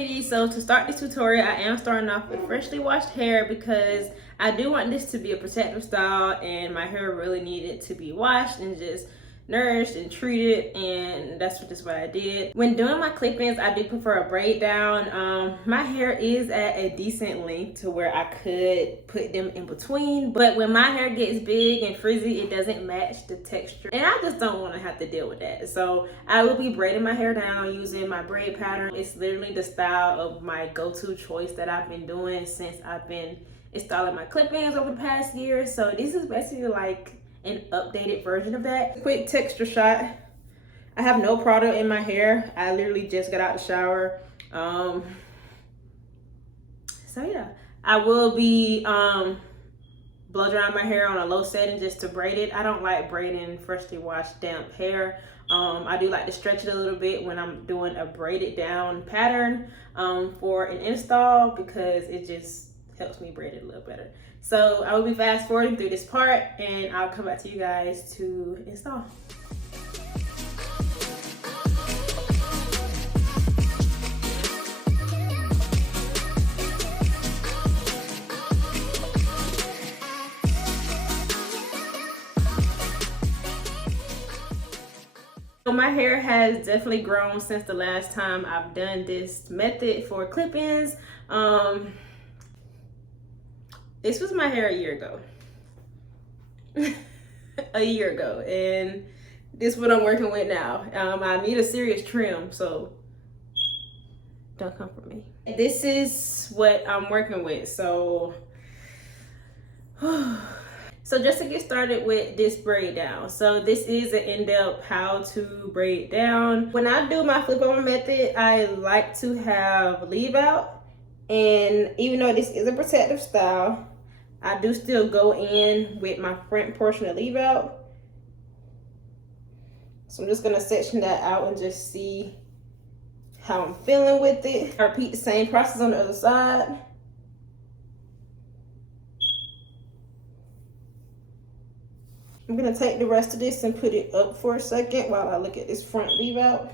beauty. So to start this tutorial, I am starting off with freshly washed hair because I do want this to be a protective style and my hair really needed to be washed and just nourished and treated, and that's just what I did. When doing my clip-ins, I do prefer a braid down. My hair is at a decent length to where I could put them in between, but when my hair gets big and frizzy, it doesn't match the texture, and I just don't want to have to deal with that. So I will be braiding my hair down using my braid pattern. It's literally the style of my go-to choice that I've been doing since I've been installing my clip-ins over the past year. So this is basically like an updated version of that. Quick texture shot. I have no product in my hair. I literally just got out the shower. So yeah, I will be blow drying my hair on a low setting just to braid it. I don't like braiding freshly washed damp hair. I do like to stretch it a little bit when I'm doing a braided down pattern for an install because it just helps me braid it a little better. So I will be fast forwarding through this part and I'll come back to you guys to install. So my hair has definitely grown since the last time I've done this method for clip-ins. This was my hair a year ago. A year ago, and this is what I'm working with now. I need a serious trim, so don't come for me. This is what I'm working with, so just to get started with this braid down. So this is an in-depth how to braid down. When I do my flip over method, I like to have leave out, and even though this is a protective style, I do still go in with my front portion of leave out. So I'm just gonna section that out and just see how I'm feeling with it. I repeat the same process on the other side. I'm gonna take the rest of this and put it up for a second while I look at this front leave out.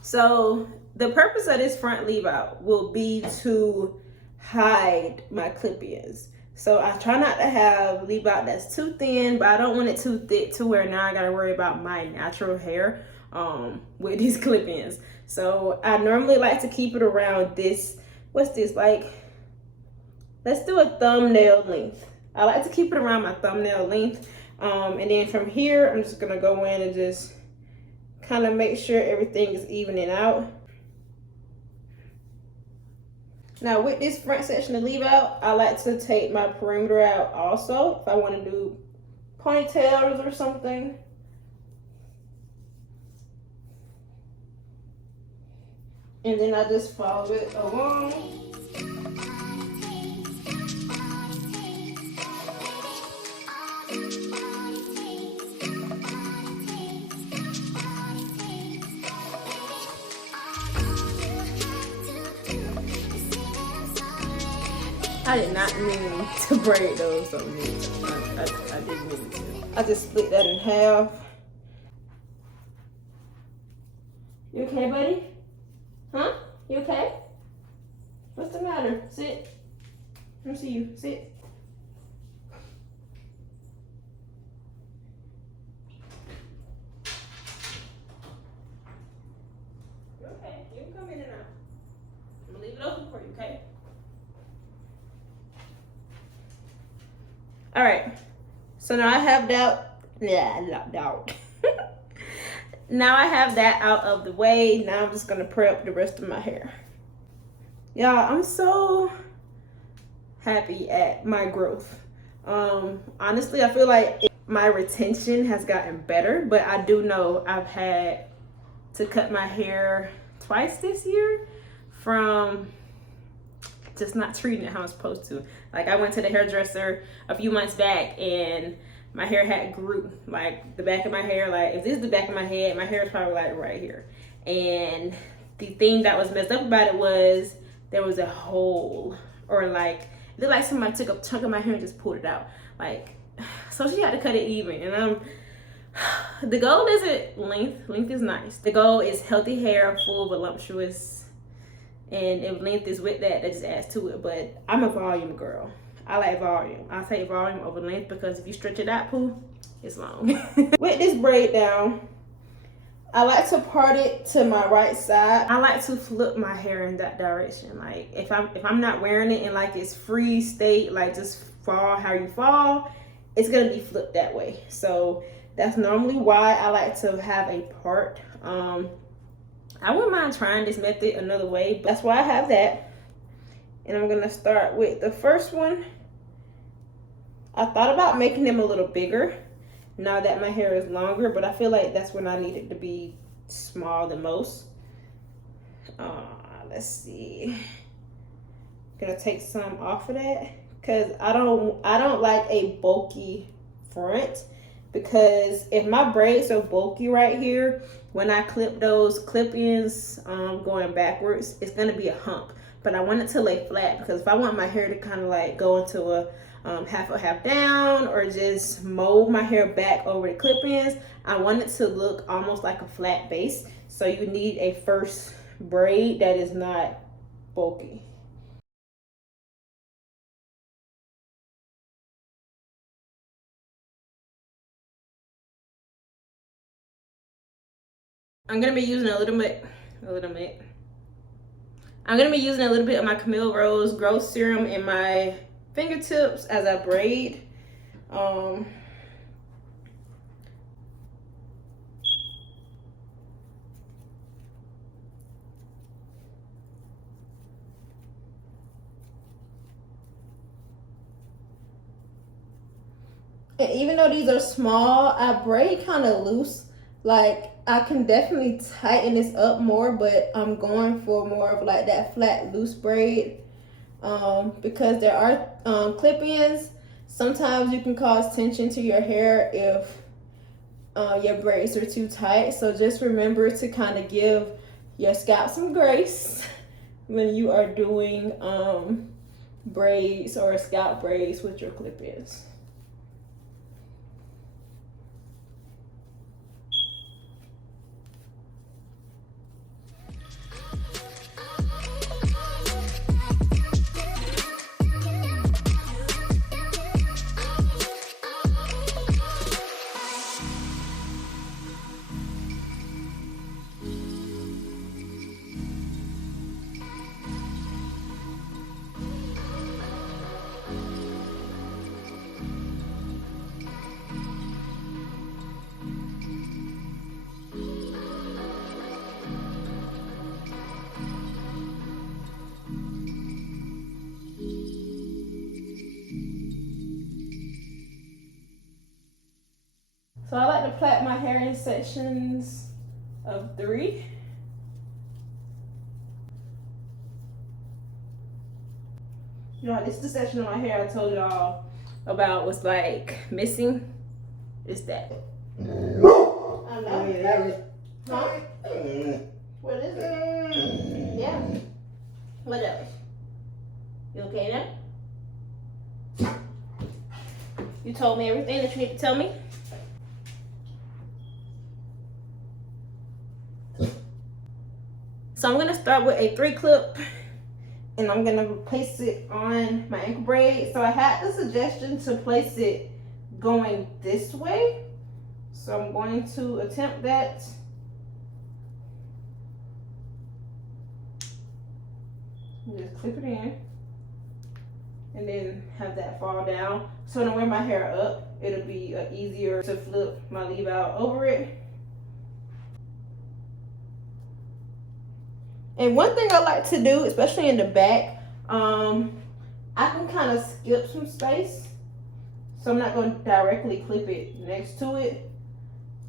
So the purpose of this front leave out will be to hide my clip-ins. So I try not to have leave out that's too thin, but I don't want it too thick to where now I gotta worry about my natural hair with these clip-ins. So I normally like to keep it around this, what's this, like, let's do a thumbnail length. I like to keep it around my thumbnail length. And then from here, I'm just gonna go in and just kind of make sure everything is evening out. Now with this front section to leave out, I like to take my perimeter out also if I want to do ponytails or something. And then I just follow it along. I did not mean to braid those so I didn't mean to. I just split that in half. You okay, buddy? Huh? You okay? What's the matter? Sit. Let me see you. Sit. You're okay. You can come in and out. I'm gonna leave it open for you, okay? All right, so now I have that, now I have that out of the way. Now I'm just gonna prep the rest of my hair. Y'all, I'm so happy at my growth. Honestly, I feel like my retention has gotten better, but I do know I've had to cut my hair twice this year from just not treating it how I'm supposed to. Like I went to the hairdresser a few months back and my hair had grew, like the back of my hair, like if this is the back of my head, my hair is probably like right here. And the thing that was messed up about it was there was a hole, or like, it looked like somebody took a chunk of my hair and just pulled it out. Like, so she had to cut it even. And the goal isn't length is nice. The goal is healthy hair, full, voluptuous, And if length is with that, that just adds to it. But I'm a volume girl. I like volume. I take volume over length because if you stretch it out, poo, it's long. With this braid down, I like to part it to my right side. I like to flip my hair in that direction. Like if I'm not wearing it in like its free state, like just fall how you fall, it's gonna be flipped that way. So that's normally why I like to have a part. I wouldn't mind trying this method another way, but that's why I have that. And I'm gonna start with the first one. I thought about making them a little bigger now that my hair is longer, but I feel like that's when I need it to be small the most. Let's see. Gonna take some off of that because I don't like a bulky front, because if my braids are bulky right here, when I clip those clip-ins going backwards, it's gonna be a hump. But I want it to lay flat, because if I want my hair to kind of like go into a half up, half down, or just mold my hair back over the clip-ins, I want it to look almost like a flat base. So you need a first braid that is not bulky. I'm gonna be using a little bit. I'm gonna be using a little bit of my Camille Rose Growth Serum in my fingertips as I braid. And even though these are small, I braid kind of loose. Like I can definitely tighten this up more, but I'm going for more of like that flat loose braid, because there are clip-ins. Sometimes you can cause tension to your hair if your braids are too tight. So just remember to kind of give your scalp some grace when you are doing braids or scalp braids with your clip-ins. So I like to plait my hair in sections of 3. You know, this is the section of my hair I told y'all about was like missing. It's that. I know. Huh? What is it? Yeah. What else? You okay now? You told me everything that you need to tell me? So I'm gonna start with a 3-clip, and I'm gonna place it on my ankle braid. So I had the suggestion to place it going this way. So I'm going to attempt that. Just clip it in, and then have that fall down. So when I wear my hair up, it'll be easier to flip my leave out over it. And one thing I like to do, especially in the back, I can kind of skip some space. So I'm not going to directly clip it next to it.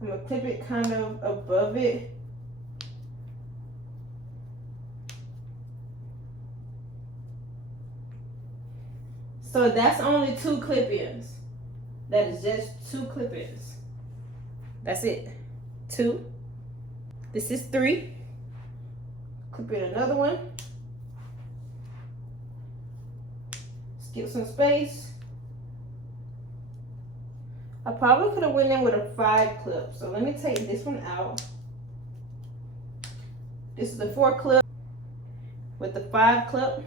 I'm going to clip it kind of above it. So that's only 2 clip-ins. That is just 2 clip-ins. That's it. 2. This is 3. Clip in another one. Skip some space. I probably could have went in with a 5 clip. So let me take this one out. This is the 4 clip. with the 5 clip.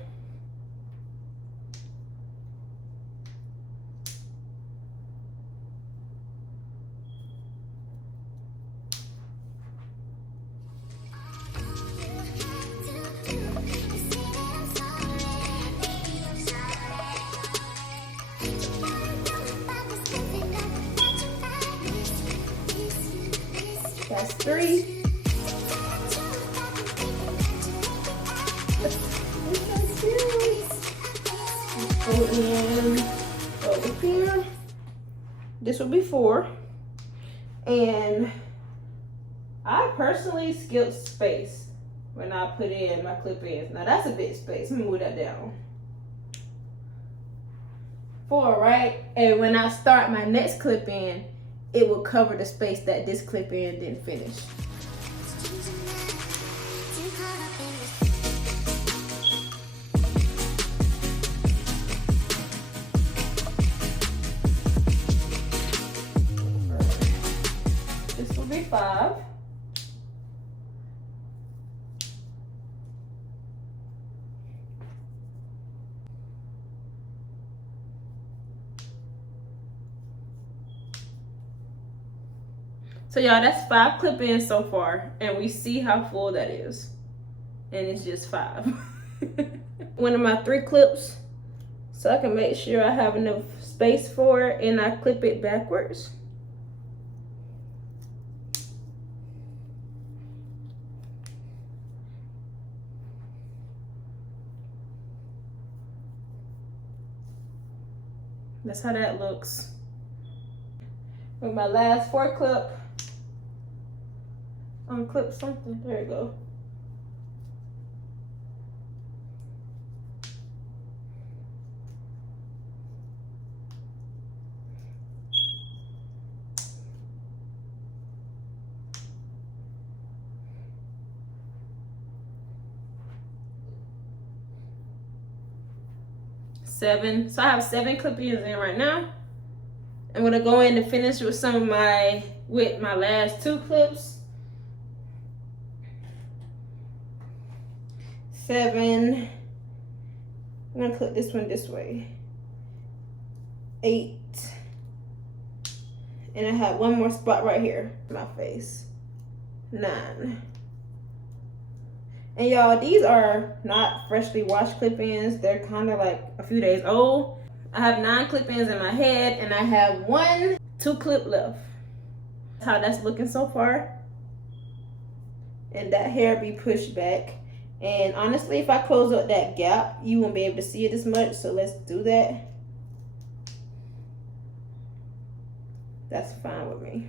That's 3. Go in over here. This will be 4. And I personally skip space when I put in my clip ins. Now that's a bit space. Let me move that down. 4, right? And when I start my next clip in, it will cover the space that this clip in didn't finish. This will be 5. So y'all, that's 5 clip-ins so far, and we see how full that is. And it's just 5. One of my 3 clips, so I can make sure I have enough space for it, and I clip it backwards. That's how that looks. With my last 4 clip, unclip something. There you go. Seven. So I have 7 clip-ins in right now. I'm gonna go in to finish with some of my last 2 clips. 7. I'm gonna clip this one this way. 8. And I have one more spot right here, my face. 9. And y'all, these are not freshly washed clip-ins. They're kind of like a few days old. I have 9 clip-ins in my head, and I have 1 2 clip left. That's how that's looking so far. And that hair be pushed back. And honestly, if I close up that gap, you won't be able to see it as much. So let's do that. That's fine with me.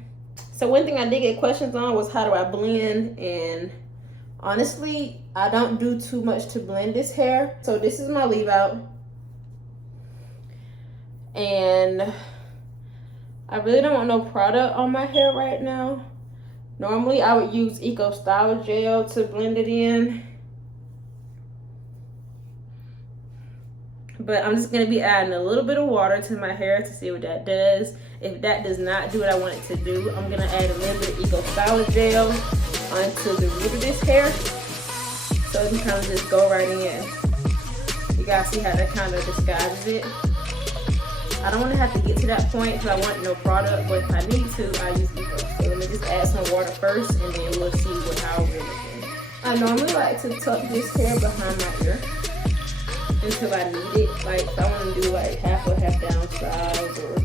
So one thing I did get questions on was how do I blend, and honestly, I don't do too much to blend this hair. So this is my leave out. And I really don't want no product on my hair right now. Normally I would use Eco Style Gel to blend it in. But I'm just gonna be adding a little bit of water to my hair to see what that does. If that does not do what I want it to do, I'm gonna add a little bit of Eco Style Gel onto the root of this hair. So it can kind of just go right in. You guys see how that kind of disguises it. I don't want to have to get to that point because I want no product, but if I need to, I use Eco. So let me just add some water first, and then we'll see how we're looking. I normally like to tuck this hair behind my ear until I need it. Like if I want to do like half or half down styles, or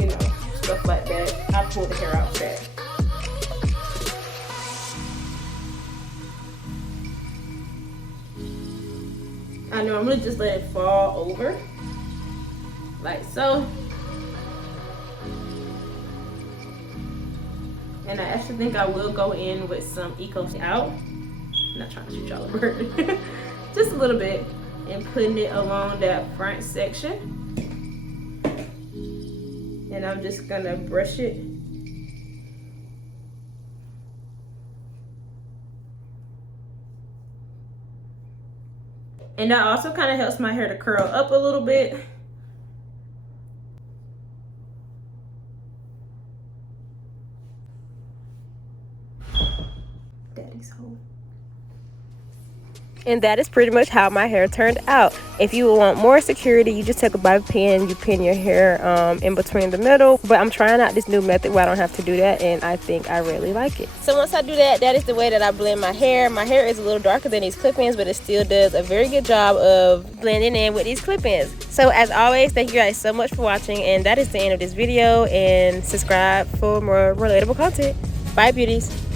you know, stuff like that, I pull the hair out back. I normally just let it fall over, like so. And I actually think I will go in with some Eco out. I'm not trying to shoot y'all a bird. Just a little bit, and putting it along that front section. And I'm just gonna brush it. And that also kind of helps my hair to curl up a little bit. Daddy's home. And that is pretty much how my hair turned out. If you want more security, you just take a bobby pin, you pin your hair in between the middle. But I'm trying out this new method where I don't have to do that, and I think I really like it. So once I do that, that is the way that I blend my hair. My hair is a little darker than these clip-ins, but it still does a very good job of blending in with these clip-ins. So as always, thank you guys so much for watching, and that is the end of this video. And subscribe for more relatable content. Bye, beauties.